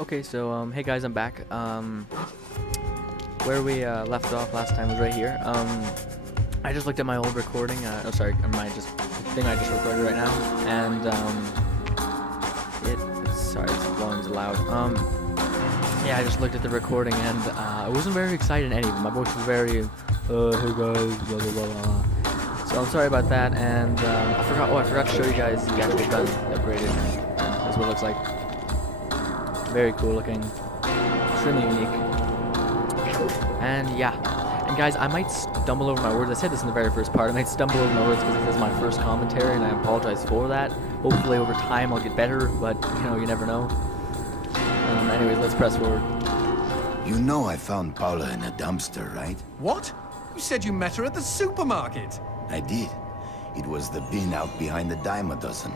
Okay, so hey guys, I'm back. Where we left off last time was right here. I just looked at my old recording. Oh, sorry, my just thing I just recorded right now, and sorry, it's blowing loud. Yeah, I just looked at the recording, and I wasn't very excited in any of them. My voice was very, hey guys, blah blah blah blah. So I'm sorry about that, and I forgot to show you guys the actual gun upgraded. That's what it looks like. Very cool looking, extremely unique. And yeah, and guys, I might stumble over my words. I said this in the very first part. I might stumble over my words because this is my first commentary, and I apologize for that. Hopefully over time I'll get better, but you never know. Anyways, let's press forward. You know I found Paula in a dumpster, right? What? You said you met her at the supermarket. I did. It was the bin out behind the dime a dozen.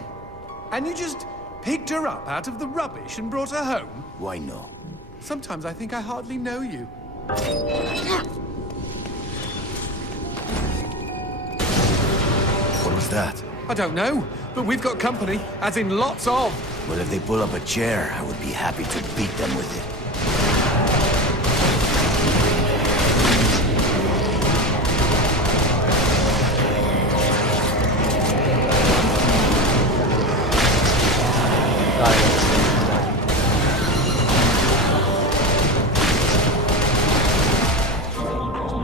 And you just picked her up out of the rubbish and brought her home? Why no? Sometimes I think I hardly know you. What was that? I don't know, but we've got company, as in lots of. Well, if they pull up a chair, I would be happy to beat them with it.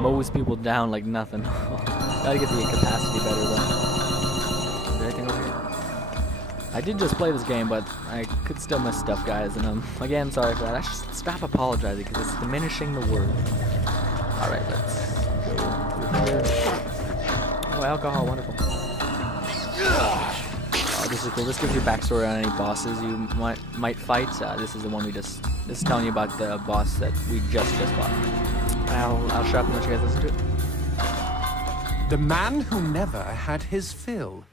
Mows people down like nothing. Gotta get the capacity better though. Is there anything over here? I did just play this game, but I could still miss stuff, guys. And again, sorry for that. I should stop apologizing because it's diminishing the word. All right, let's go through here. Oh, alcohol, wonderful. Oh, this is cool. This gives you backstory on any bosses you might fight. This is the one This is telling you about the boss that we just fought. I'll shut up and let you guys listen to it. The man who never had his fill.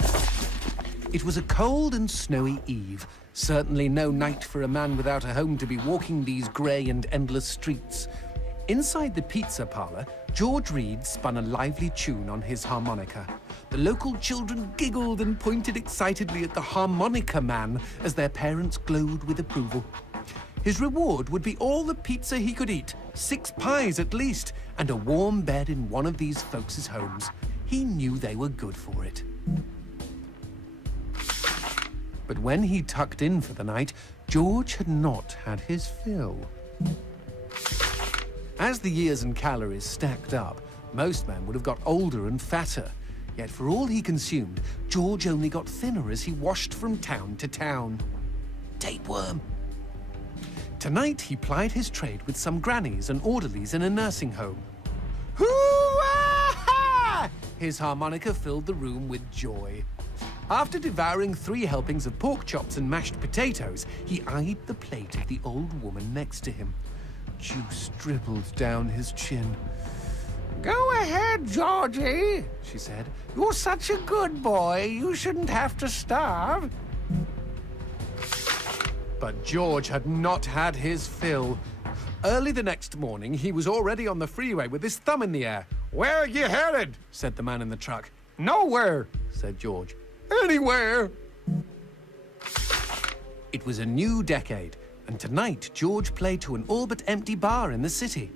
It was a cold and snowy eve. Certainly no night for a man without a home to be walking these grey and endless streets. Inside the pizza parlor, George Reed spun a lively tune on his harmonica. The local children giggled and pointed excitedly at the harmonica man as their parents glowed with approval. His reward would be all the pizza he could eat, 6 pies at least, and a warm bed in one of these folks' homes. He knew they were good for it. But when he tucked in for the night, George had not had his fill. As the years and calories stacked up, most men would have got older and fatter. Yet for all he consumed, George only got thinner as he washed from town to town. Tapeworm. Tonight, he plied his trade with some grannies and orderlies in a nursing home. Hoo-ah! His harmonica filled the room with joy. After devouring 3 helpings of pork chops and mashed potatoes, he eyed the plate of the old woman next to him. Juice dribbled down his chin. "Go ahead, Georgie," she said. "You're such a good boy, you shouldn't have to starve." But George had not had his fill. Early the next morning, he was already on the freeway with his thumb in the air. "Where are you headed?" said the man in the truck. "Nowhere," said George. "Anywhere." It was a new decade, and tonight George played to an all but empty bar in the city.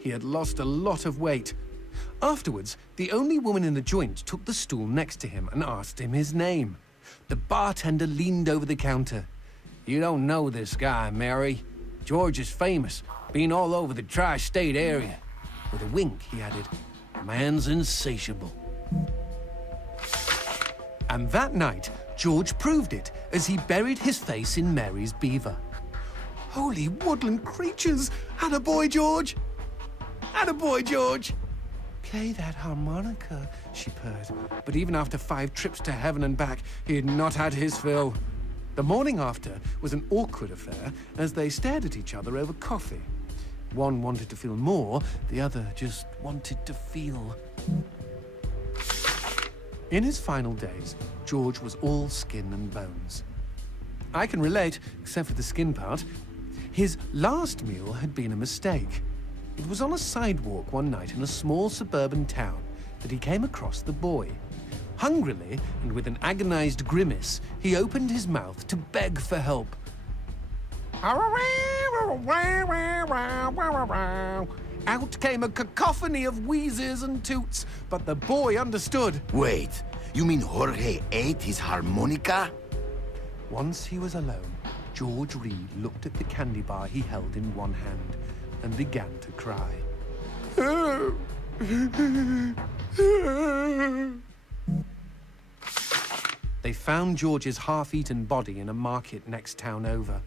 He had lost a lot of weight. Afterwards, the only woman in the joint took the stool next to him and asked him his name. The bartender leaned over the counter. "You don't know this guy, Mary. George is famous, been all over the tri-state area." With a wink, he added, "Man's insatiable." And that night, George proved it as he buried his face in Mary's beaver. Holy woodland creatures! Attaboy, George! Attaboy, George! "Play that harmonica," she purred. But even after 5 trips to heaven and back, he had not had his fill. The morning after was an awkward affair as they stared at each other over coffee. One wanted to feel more, the other just wanted to feel. In his final days, George was all skin and bones. I can relate, except for the skin part. His last meal had been a mistake. It was on a sidewalk one night in a small suburban town that he came across the boy. Hungrily, and with an agonized grimace, he opened his mouth to beg for help. Out came a cacophony of wheezes and toots, but the boy understood. Wait, you mean Jorge ate his harmonica? Once he was alone, George Reed looked at the candy bar he held in one hand and began to cry. They found George's half-eaten body in a market next town over.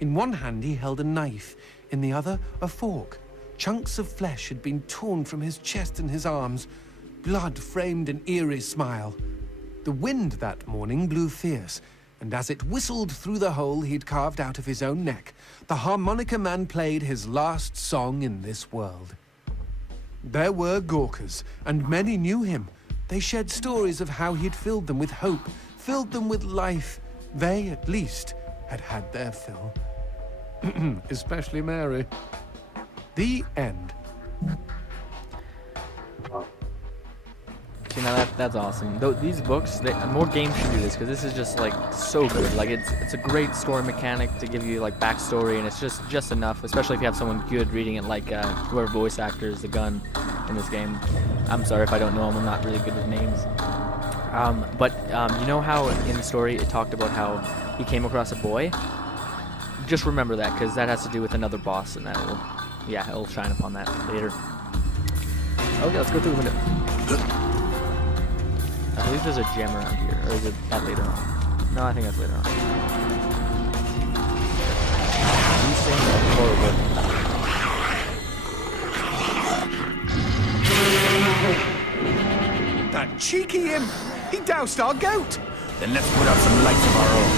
In one hand he held a knife, in the other a fork. Chunks of flesh had been torn from his chest and his arms. Blood framed an eerie smile. The wind that morning blew fierce, and as it whistled through the hole he'd carved out of his own neck, the harmonica man played his last song in this world. There were Gawkers, and many knew him. They shared stories of how he'd filled them with hope, filled them with life. They, at least, had had their fill. Especially Mary. The end. See, now that's awesome. Though these books, more games should do this because this is just like so good. Like it's a great story mechanic to give you like backstory, and it's just enough. Especially if you have someone good reading it, like whoever voice actor is the gun in this game. I'm sorry if I don't know him. I'm not really good with names. But you know how in the story it talked about how he came across a boy. Just remember that because that has to do with another boss, and that will, yeah, it'll shine upon that later. Okay, let's go through the window. I believe there's a gem around here, or is it that later on? No, I think that's later on. These things are horrible. That cheeky imp! He doused our goat! Then let's put out some lights of our own.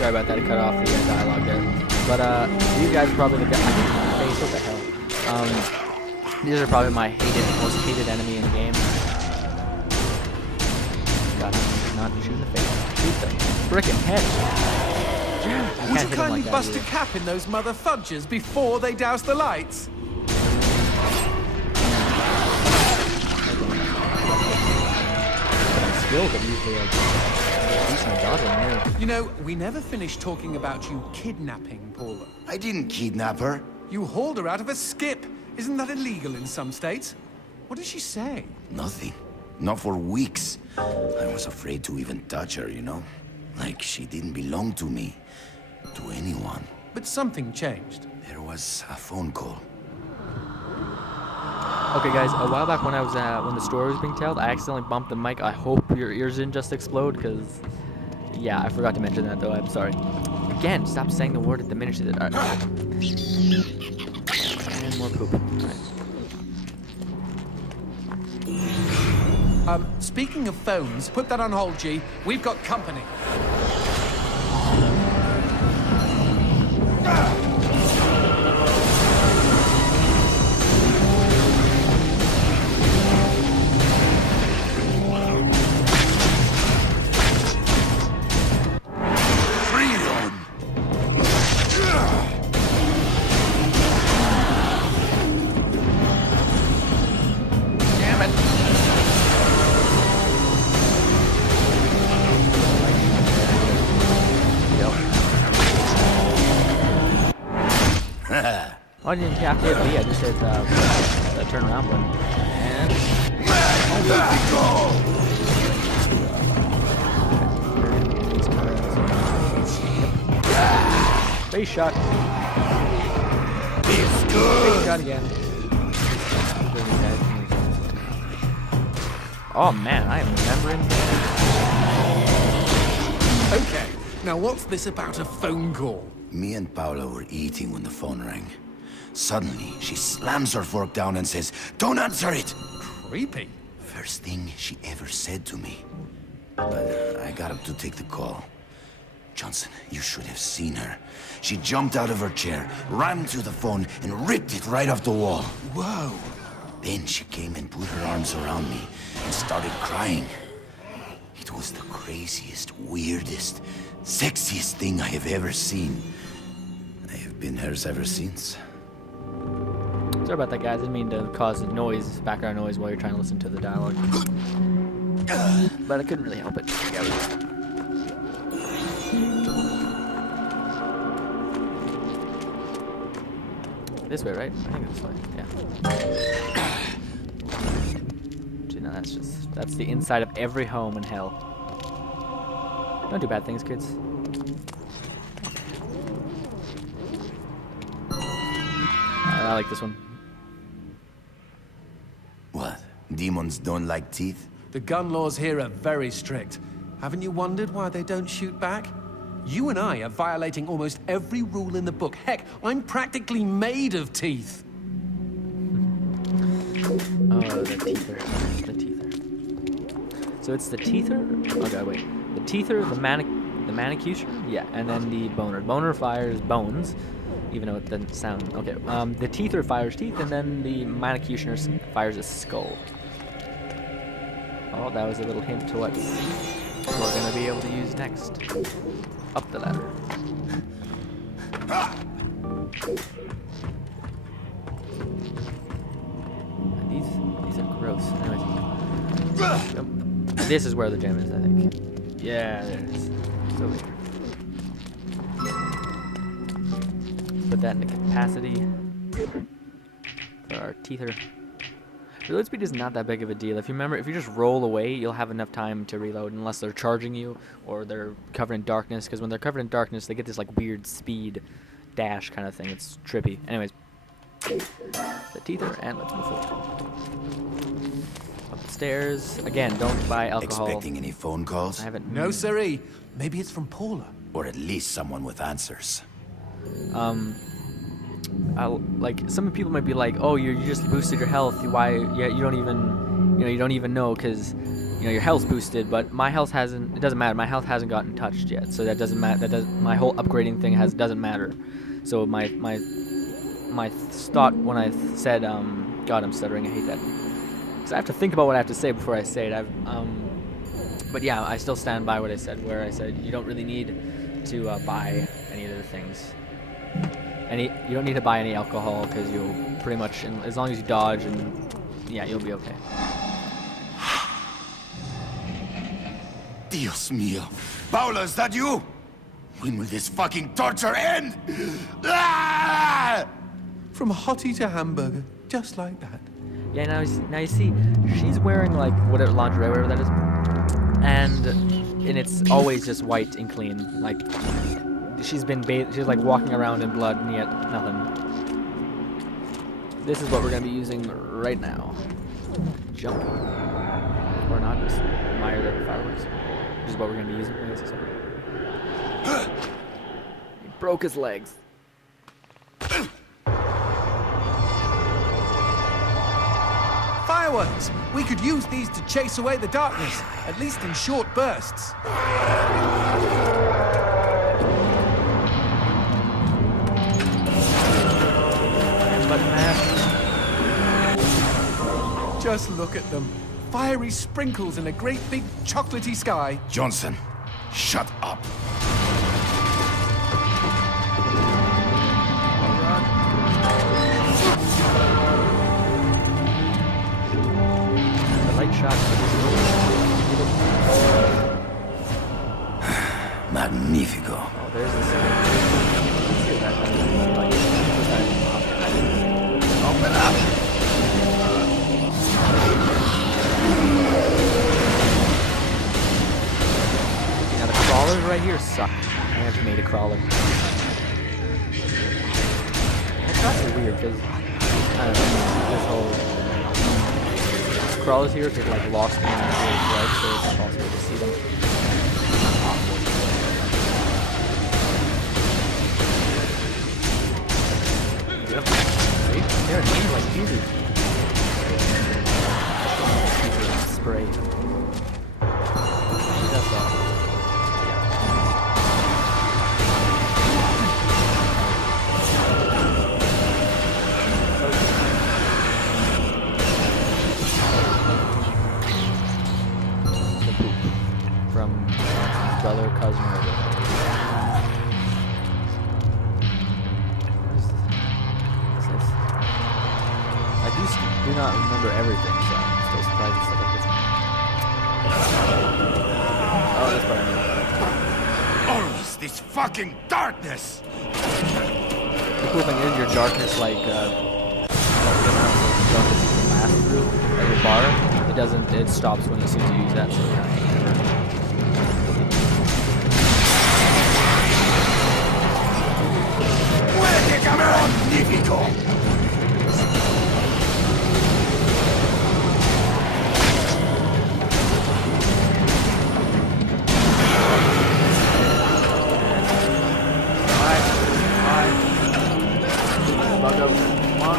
Sorry about that, it cut off the dialogue there. But these guys are probably the guys. What the hell? These are probably my most hated enemy in the game. God, not shoot in the face. Shoot them. Frickin' head. Would you kindly bust a cap in those mother fudges before they douse the lights? Skilled at usually like decent dodging here. You know, we never finished talking about you kidnapping Paula. I didn't kidnap her. You hauled her out of a skip. Isn't that illegal in some states? What did she say? Nothing. Not for weeks. I was afraid to even touch her, you know? Like she didn't belong to me. To anyone. But something changed. There was a phone call. Okay, guys, a while back when I was when the story was being told, I accidentally bumped the mic. I hope your ears didn't just explode, because yeah, I forgot to mention that though. I'm sorry. Again, stop saying the word that diminishes it. All right. And more poop. All right. Speaking of phones, put that on hold, G. We've got company. I didn't have to hit B, I just hit the turn around button. And face shot. It's good. Face shot again. Oh man, I am remembering. Okay, now what's this about a phone call? Me and Paula were eating when the phone rang. Suddenly, she slams her fork down and says, "Don't answer it!" Creepy. First thing she ever said to me. But I got up to take the call. Johnson, you should have seen her. She jumped out of her chair, ran to the phone, and ripped it right off the wall. Whoa. Then she came and put her arms around me and started crying. It was the craziest, weirdest, sexiest thing I have ever seen. I have been hers ever since. Sorry about that, guys. I didn't mean to cause noise, background noise, while you're trying to listen to the dialogue. But I couldn't really help it. This way, right? I think it's this way. Yeah. Actually, no, that's the inside of every home in hell. Don't do bad things, kids. I like this one. What? Demons don't like teeth? The gun laws here are very strict. Haven't you wondered why they don't shoot back? You and I are violating almost every rule in the book. Heck, I'm practically made of teeth. Oh, the teether. The teether. So it's the teether? Okay, wait. The teether, the manicuture? Yeah, and then the boner. Boner fires bones, even though it doesn't sound... Okay, the teether fires teeth, and then the manicutioner fires a skull. Oh, that was a little hint to what we're going to be able to use next. Up the ladder. These are gross. Anyways. Yep. This is where the gem is, I think. Yeah, there it is. It's over here. Put that into capacity for our teether. Reload speed is not that big of a deal. If you remember, if you just roll away, you'll have enough time to reload unless they're charging you or they're covered in darkness, because when they're covered in darkness, they get this like weird speed dash kind of thing. It's trippy. Anyways, the teether, and let's move forward. Up the stairs. Again, don't buy alcohol. Expecting any phone calls? I haven't. No, siree. Maybe it's from Paula. Or at least someone with answers. Like some people might be like, oh, you just boosted your health. Why? Yeah, you don't even know because your health's boosted, but my health hasn't. It doesn't matter. My health hasn't gotten touched yet, so that doesn't matter. My whole upgrading thing doesn't matter. So my thought when I said God, I'm stuttering. I hate that because I have to think about what I have to say before I say it. But yeah, I still stand by what I said, where I said you don't really need to buy any of the things. You don't need to buy any alcohol because you'll pretty much, as long as you dodge, and yeah, you'll be okay. Dios mío. Paula, is that you? When will this fucking torture end? Ah! From hottie to hamburger, just like that. Yeah, now you see, she's wearing like whatever lingerie, whatever that is, and it's always just white and clean. Like she's been bathed, she's like walking around in blood, and yet nothing. This is what we're gonna be using right now. Jump, or not? Just admire the fireworks. This is what we're gonna be using. He broke his legs. Fireworks! We could use these to chase away the darkness, at least in short bursts. Just look at them. Fiery sprinkles in a great big chocolatey sky. Johnson, shut up. The light shot. Magnifico. Oh, there's the sign. Let's see what that does. Open up! Now the crawlers right here suck. I have made a crawler. That's weird because I don't know, this whole crawlers here get like lost in the blood, so it's impossible to see them. Yep. See? They're like easy. Spray. That's all. From brother, cousin, or whatever. What is this? I do not remember everything, so I'm still surprised at stuff like this. Oh, that's what I mean. Oh, it's this fucking darkness! The cool thing is your darkness, like, the amount of darkness you can last through, like your bar, it doesn't, it stops when you seem to use that, so Magnifico! Buggo, come on.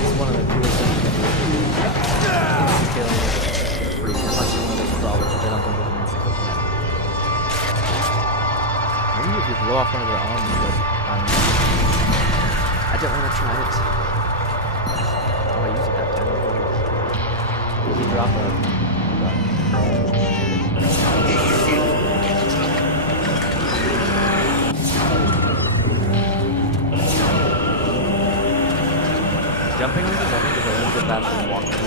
It's one of the coolest things you can do. Kill free, unless you want those crawlers, which I don't think there's an insect open that. Maybe if you blow off one of their arms, but I don't want to try it. Oh, I used it that time. Did he drop a... Jumping on these, I think, is a little bit faster than walking.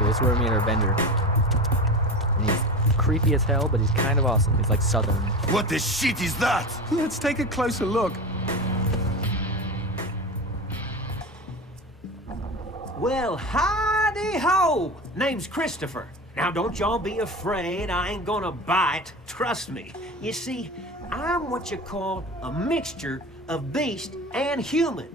This is where me and our vendor. And he's creepy as hell, but he's kind of awesome. He's like southern. What the shit is that? Let's take a closer look. Well, howdy-ho! Name's Christopher. Now, don't y'all be afraid. I ain't gonna bite. Trust me. You see, I'm what you call a mixture of beast and human.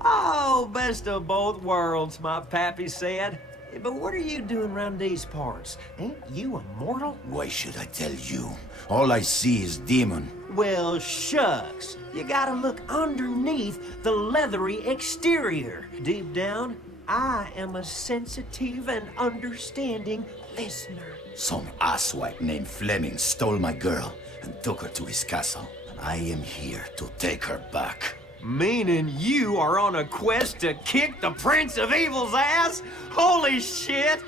Oh, best of both worlds, my pappy said. But what are you doing around these parts? Ain't you a mortal? Why should I tell you? All I see is demon. Well, shucks. You gotta look underneath the leathery exterior. Deep down, I am a sensitive and understanding listener. Some asswipe named Fleming stole my girl and took her to his castle. I am here to take her back. Meaning you are on a quest to kick the Prince of Evil's ass? Holy shit!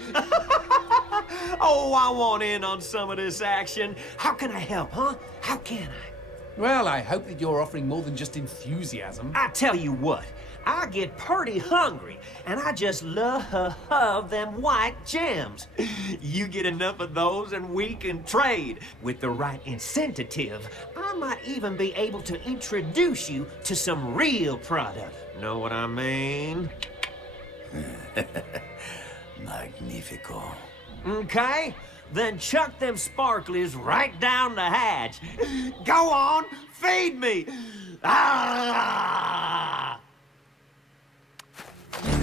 Oh, I want in on some of this action. How can I help, huh? How can I? Well, I hope that you're offering more than just enthusiasm. I tell you what, I get pretty hungry, and I just love them white gems. You get enough of those and we can trade. With the right incentive, I might even be able to introduce you to some real product. Know what I mean? Magnifico. Okay, then chuck them sparklies right down the hatch. Go on, feed me! Ah!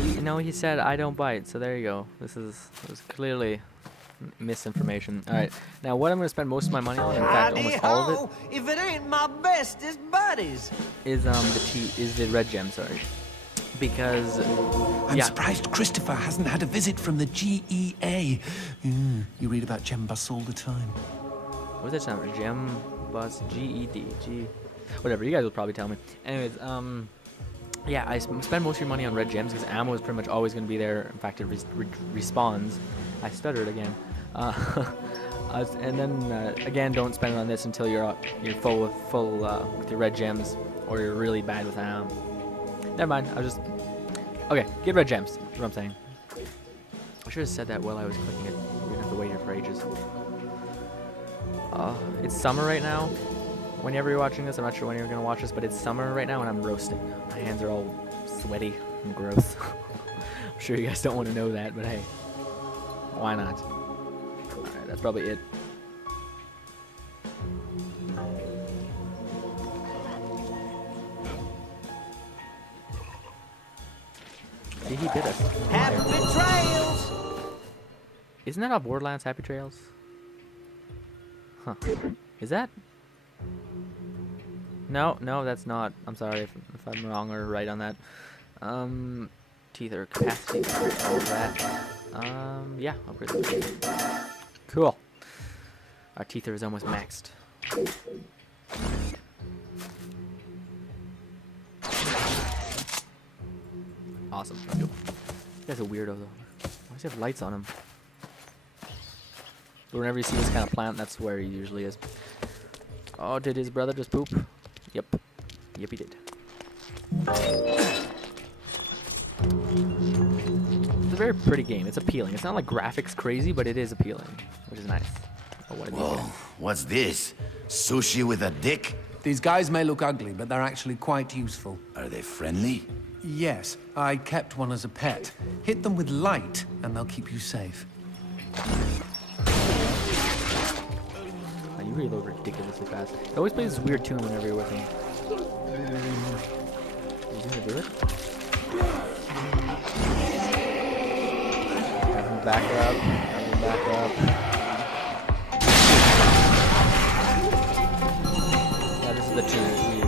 You know, he said, I don't bite, so there you go. This was clearly misinformation. Alright, now what I'm going to spend most of my money on, in fact, almost all of it, if it ain't my bestest buddies. is the red gem, sorry. Because, I'm yeah. surprised Christopher hasn't had a visit from the GEA. You read about gem busts all the time. What was that sound? Gem bus, GED, whatever, you guys will probably tell me. Anyways, yeah, I spend most of your money on red gems because ammo is pretty much always going to be there. In fact, it respawns. I stuttered again. And then, again, don't spend it on this until you're full with your red gems, or you're really bad with ammo. Never mind, okay, get red gems, that's what I'm saying. I should have said that while I was clicking it. We're going to have to wait here for ages. It's summer right now. Whenever you're watching this, I'm not sure when you're going to watch this, but it's summer right now and I'm roasting. My hands are all sweaty and gross. I'm sure you guys don't want to know that, but hey, why not? Alright, that's probably it. See, he bit us. Happy trails! Isn't that off Borderlands Happy Trails? Huh. Is that? No, that's not. I'm sorry if I'm wrong or right on that. Teeth or capacity, all that. Yeah, upgrade those. Cool. Our teether is almost maxed. Awesome. Thank you. This guy's a weirdo, though. Why does he have lights on him? But whenever you see this kind of plant, that's where he usually is. Oh, did his brother just poop? Yep. Yep, he did. It's a very pretty game. It's appealing. It's not like graphics crazy, but it is appealing, which is nice. Oh, what did he Whoa, do? what's this? Sushi with a dick? These guys may look ugly, but they're actually quite useful. Are they friendly? Yes, I kept one as a pet. Hit them with light, and they'll keep you safe. Oh, you reload ridiculously fast. He always plays this weird tune whenever you're with him. Is he gonna do it? Have him back up. Have him back up. Yeah, this is the tune. It's weird.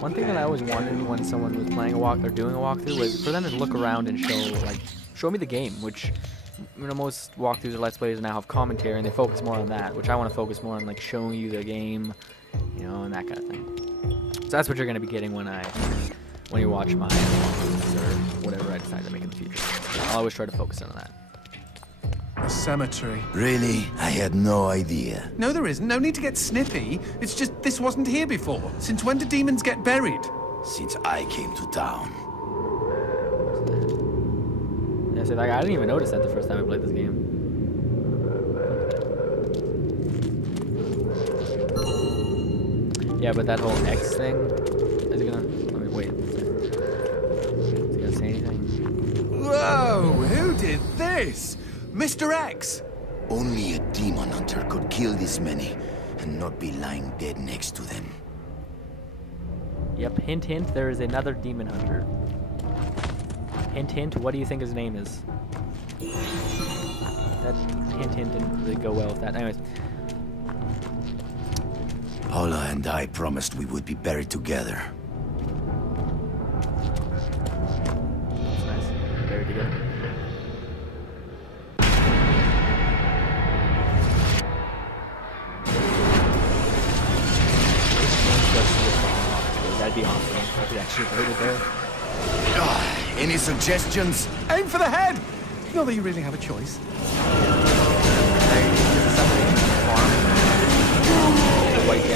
One thing that I always wanted when someone was playing a walk or doing a walkthrough was for them to look around and show me the game, which most walkthroughs or let's plays now have commentary and they focus more on that, which I want to focus more on like showing you the game, and that kind of thing. So that's what you're going to be getting when you watch my walkthroughs or whatever I decide to make in the future. I'll always try to focus on that. A cemetery. Really? I had no idea. No, there isn't. No need to get snippy. It's just this wasn't here before. Since when do demons get buried? Since I came to town. Yeah, so like, I didn't even notice that the first time I played this game. Yeah, but that whole X thing, is he gonna, let me wait. Is he gonna say anything? Whoa, who did this? Mr. X! Only a demon hunter could kill this many and not be lying dead next to them. Yep, hint hint, there is another demon hunter. Hint hint, what do you think his name is? That hint hint didn't really go well with that. Anyways. Paula and I promised we would be buried together. That's nice. Buried together. That'd be awesome. I could actually bury it there. Any suggestions? Aim for the head! Not that you really have a choice.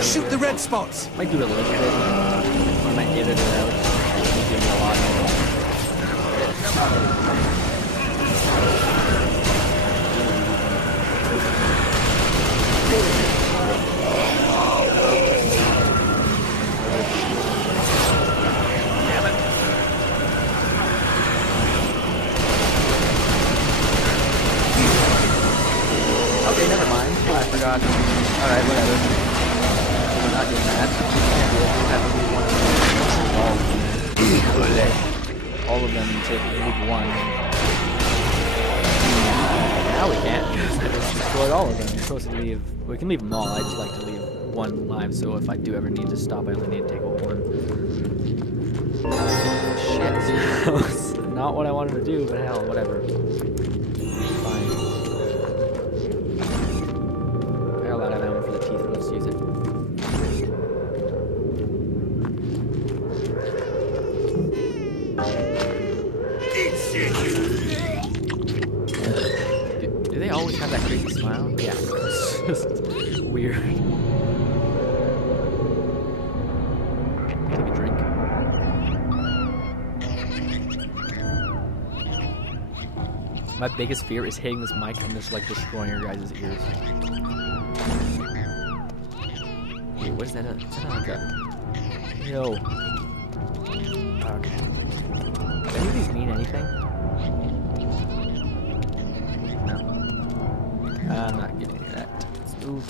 Shoot the red spots! Might do it a little bit. I might edit it out. Might give me a lot. Okay, never mind. I forgot. Alright, whatever. We're not doing that. We have to move one of them. All of them to move one. Now we can't. We just destroyed all of them. You're supposed to leave. We can leave them all. I just like to leave one live, so if I do ever need to stop, I only need to take out one. Shit. That was not what I wanted to do, but hell, whatever. Fine. I got a lot of ammo for the teeth, but let's use it. Do they always have that crazy smile? Yeah, it's just weird. Take a drink. My biggest fear is hitting this mic and just like destroying your guys' ears. Wait, what is that? Is that like a... Yo. Okay. Do any of these mean anything? No. I'm not getting any of that. Let's move.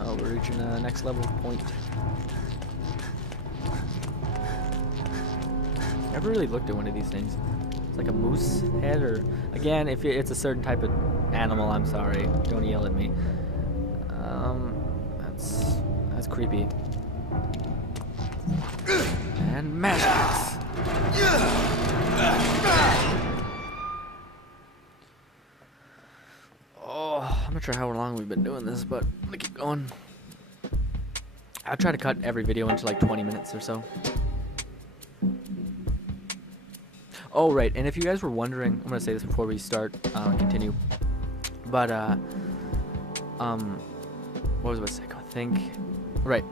Oh, we're reaching the next level point. Never really looked at one of these things. It's like a moose head, or again, if it's a certain type of animal, I'm sorry. Don't yell at me. That's creepy. And mash axe. Oh, I'm not sure how long we've been doing this, but I'm gonna keep going. I'll try to cut every video into like 20 minutes or so. Oh, right, and if you guys were wondering, I'm gonna say this before we start, continue. But, what was I saying? I think, right,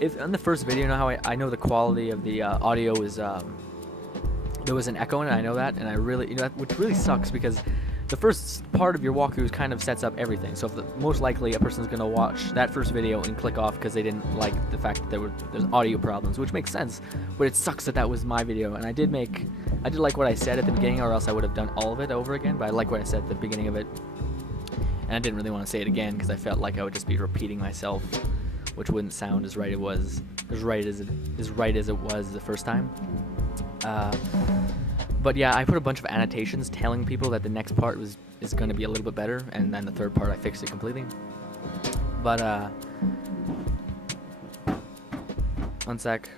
if in the first video, you know how I know the quality of the audio is, there was an echo in it, I know that, and I really, you know, which really sucks because the first part of your walkthrough kind of sets up everything. So most likely a person's gonna watch that first video and click off because they didn't like the fact that there's audio problems, which makes sense. But it sucks that that was my video, and I did like what I said at the beginning, or else I would have done all of it over again. But I like what I said at the beginning of it, and I didn't really want to say it again because I felt like I would just be repeating myself, which wouldn't sound as right as it was the first time. But yeah, I put a bunch of annotations telling people that the next part is going to be a little bit better, and then the third part I fixed it completely. But one sec.